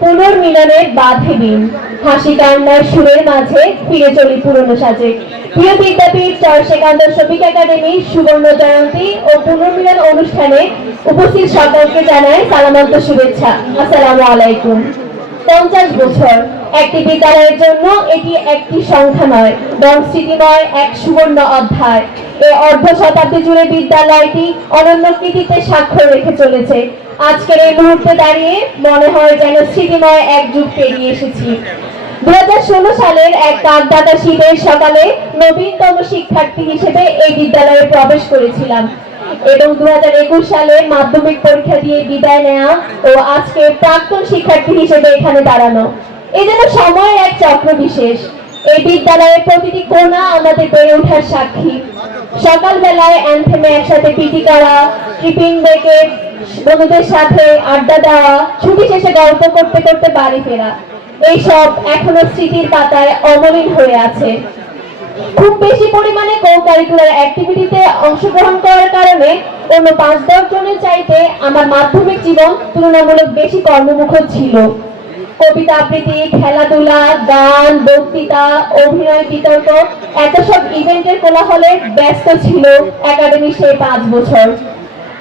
পুনর্মিলনের বাধে দিন। হাসি কান্নার সুরের মাঝে ফিরে চলি পুরনো সাজে। প্রিয় বিদ্যাপীঠ চরশেখান্ত শফিক একাডেমি সুবর্ণ জয়ন্তী ও পুনর্মিলন অনুষ্ঠানে উপস্থিত সকলকে জানায় সালামন্ত শুভেচ্ছা। আসসালামু আলাইকুম। পঞ্চাশ বছর। একটি বিদ্যালয়ের জন্য এটি একটি সংখ্যা নয়, বরং স্মৃতিময় এক সুবর্ণ অধ্যায়। এই অর্ধ শতাব্দী জুড়ে বিদ্যালয়টি অনন্য কৃতিত্বের স্বাক্ষর রেখে চলেছে। আজকের এই মুহূর্তে দাঁড়িয়ে মনে হয় যেন স্মৃতিময় এক যুগ পেরিয়ে এসেছি। দু সালের এক কাকদাতা শীতের সকালে নবীনতম শিক্ষার্থী হিসেবে এই বিদ্যালয়ে প্রবেশ করেছিলাম। এবং দু সালে মাধ্যমিক পরীক্ষা দিয়ে বিদায় নেওয়া ও আজকে প্রাক্তন শিক্ষার্থী হিসেবে এখানে দাঁড়ানো। এই যেন সময়ের এক চক্র বিশেষ এই বিদ্যালয়ের প্রতিটি কোণা আমাদের বেড়ে ওঠার সাক্ষী। সকালবেলায় অ্যান্থেমে একসাথে পিটি করা ট্রিপিং ব্রেকে বন্ধুদের সাথে আড্ডা দেওয়া, ছুটি শেষে গল্প করতে করতে বাড়ি ফেরা। এইসব এখনও স্মৃতির পাতায় অমলিন হয়ে আছে। খুব বেশি পরিমাণে কো কারিকুলার অ্যাক্টিভিটিতে অংশগ্রহণ করার কারণে অন্য পাঁচ দশ জনের চাইতে আমার মাধ্যমিক জীবন তুলনামূলক বেশি কর্মমুখর ছিল। কবিতা আবৃত্তি, খেলাধুলা, গান, বক্তৃতা, অভিনয়, বিতর্ক, এত সব ইভেন্টের কোলাহলে ব্যস্ত ছিল একাডেমি সেই পাঁচ বছর।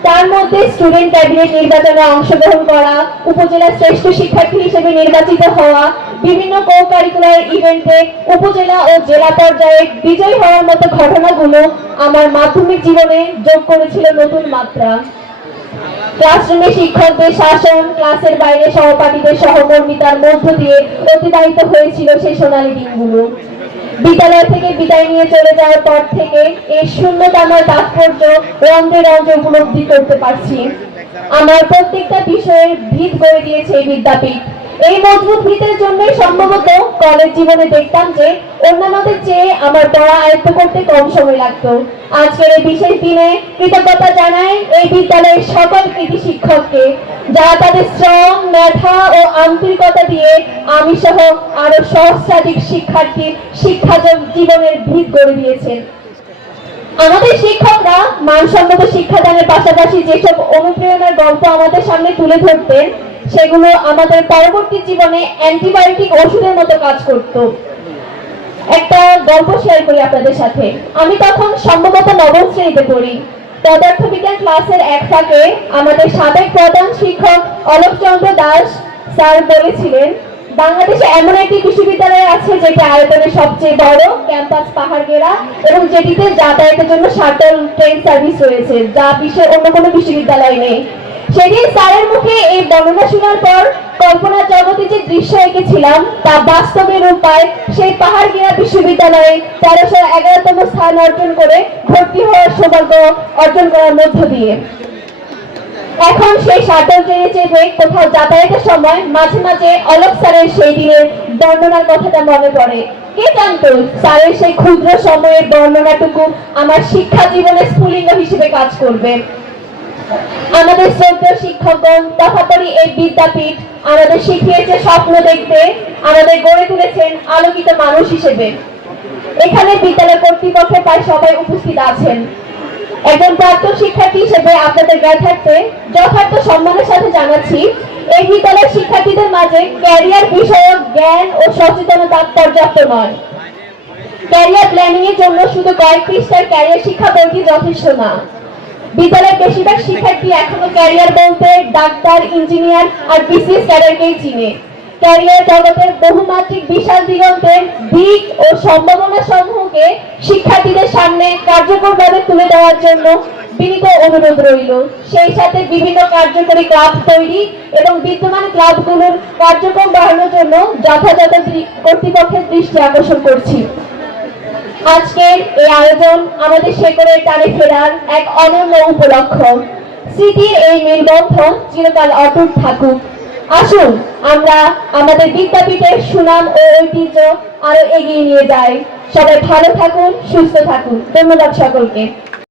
তার মধ্যে স্টুডেন্ট ক্যাবিনেট নির্বাচনে অংশগ্রহণ করা উপজেলার শ্রেষ্ঠ শিক্ষার্থী হিসেবে নির্বাচিত হওয়া বিভিন্ন কো কারিকুলার ইভেন্টে উপজেলা ও জেলা পর্যায়ে বিজয়ী হওয়ার মতো ঘটনাগুলো আমার মাধ্যমিক জীবনে যোগ করেছিল নতুন মাত্রা। ক্লাসরুমে শিক্ষকদের শাসন, ক্লাসের বাইরে সহপাঠীদের সহকর্মিতার মধ্য দিয়ে অতিবাহিত হয়েছিল সেই সোনালী দিনগুলো। বিদ্যালয় থেকে বিদায় নিয়ে চলে যাওয়ার পর থেকে এই শূন্যতাময় তাৎপর্য রন্ধ্রে রন্ধ্রে উপলব্ধি করতে পারছি। আমার প্রত্যেকটা বিষয়ে ভিত গড়ে দিয়েছে এই বিদ্যাপীঠ। এই মজবুত ভিতের জন্যই সম্ভবত কলেজ জীবনে দেখতাম যে অন্যান্যদের চেয়ে আমার পড়া আয়ত্ত করতে কম সময় লাগতো। আজকের এই বিশেষ দিনে কৃতজ্ঞতা জানাই এই বিদ্যালয়ের সকল কৃতি শিক্ষককে যারা তাদের শ্রম, মেধা ও আন্তরিকতা দিয়ে আমি সহ আরও সহস্রাধিক শিক্ষার্থীর শিক্ষা জীবনের ভিত গড়ে দিয়েছেন আমাদের শিক্ষকরা মানসম্মত শিক্ষাদানের পাশাপাশি যেসব অনুপ্রেরণার গল্প আমাদের সামনে তুলে ধরতেন সেগুলো আমাদের পরবর্তী জীবনে অ্যান্টিবায়োটিক ওষুধের মতো কাজ করত। একটা গল্প শেয়ার করি আপনাদের সাথে। আমি তখন সম্ভবত নবম শ্রেণীতে পড়ি। পদার্থবিজ্ঞান ক্লাসের এক ফাঁকে আমাদের সাবেক প্রধান শিক্ষক অলোকচন্দ্র দাস স্যার বলেছিলেন, বাংলাদেশে এমন একটি বিশ্ববিদ্যালয় আছে যেটি আয়তনে সবচেয়ে বড় ক্যাম্পাস পাহাড় পাহাড়গেরা এবং যেটিতে যাতায়াতের জন্য শাটল ট্রেন সার্ভিস রয়েছে, যা বিশ্বের অন্য কোনো বিশ্ববিদ্যালয় নেই। সেদিন স্যারের মুখে এই বর্ণনা শোনার পর কল্পনার জগতে যে দৃশ্য এঁকেছিলাম, তা বাস্তবে রূপ পায় সেই পাহাড়গেরা বিশ্ববিদ্যালয়ে তেরোশো এগারোতম স্থান অর্জন করে ভর্তি হওয়ার সৌভাগ্য অর্জন করার মধ্য দিয়ে। এখন সেই শাটল ট্রেনে চেপে কোথাও যাতায়াতের সময় মাঝে মাঝে অলোক স্যারের সেই দিনের বর্ণনার কথাটা মনে পড়ে। কে জানতো স্যারের সেই ক্ষুদ্র সময়ের বর্ণনাটুকু আমার শিক্ষা জীবনে স্ফুলিঙ্গ হিসেবে কাজ করবে? আমাদের শ্রদ্ধা শিক্ষকগণ তথাপরি এই বিদ্যাপীঠ আমাদের শিখিয়েছে স্বপ্ন দেখতে, আমাদের গড়ে তুলেছেন আলোকিত মানুষ হিসেবে। এখানে বিদ্যালয় কর্তৃপক্ষের প্রায় সবাই উপস্থিত আছেন। একজন প্রাক্তন শিক্ষার্থী হিসেবে আপনাদের জ্ঞাতার্থে যথার্থ সম্মানের সাথে জানাচ্ছি, এই বিদ্যালয়ের শিক্ষার্থীদের মাঝে ক্যারিয়ার বিষয়ক জ্ঞান ও সচেতনতা পর্যাপ্ত নয়। ক্যারিয়ার প্ল্যানিং এর জন্য শুধু কয়েক পৃষ্ঠার ক্যারিয়ার শিক্ষা বইটি যথেষ্ট না। বিদ্যালয়ের বেশিরভাগ শিক্ষার্থী এখনও ক্যারিয়ার বলতে ডাক্তার ইঞ্জিনিয়ার আর বিসিএস ক্যারিয়ারকেই চিনে। ক্যারিয়ার জগতের বহুমাত্রিক বিশাল দিগন্তের দিক ও সম্ভাবনা সমূহকে শিক্ষার্থীদের সামনে কার্যকরভাবে তুলে দেওয়ার জন্য বিনীত অনুরোধ রইল। সেই সাথে বিভিন্ন কার্যকরী ক্লাব তৈরি এবং বিদ্যমান ক্লাবগুলোর কার্যক্রম বাড়ানোর জন্য যথাযথ কর্তৃপক্ষের দৃষ্টি আকর্ষণ করছি। আজকের এই আয়োজন আমাদের শেকড়ের টানে ফেরার এক অনন্য উপলক্ষ স্মৃতির এই নির্বন্ধ চিরকাল অটুট থাকুক। আসুন, আমরা আমাদের বিদ্যাপীঠের সুনাম ও ঐতিহ্য আরও এগিয়ে নিয়ে যাই। সবাই ভালো থাকুন, সুস্থ থাকুন। ধন্যবাদ সকলকে।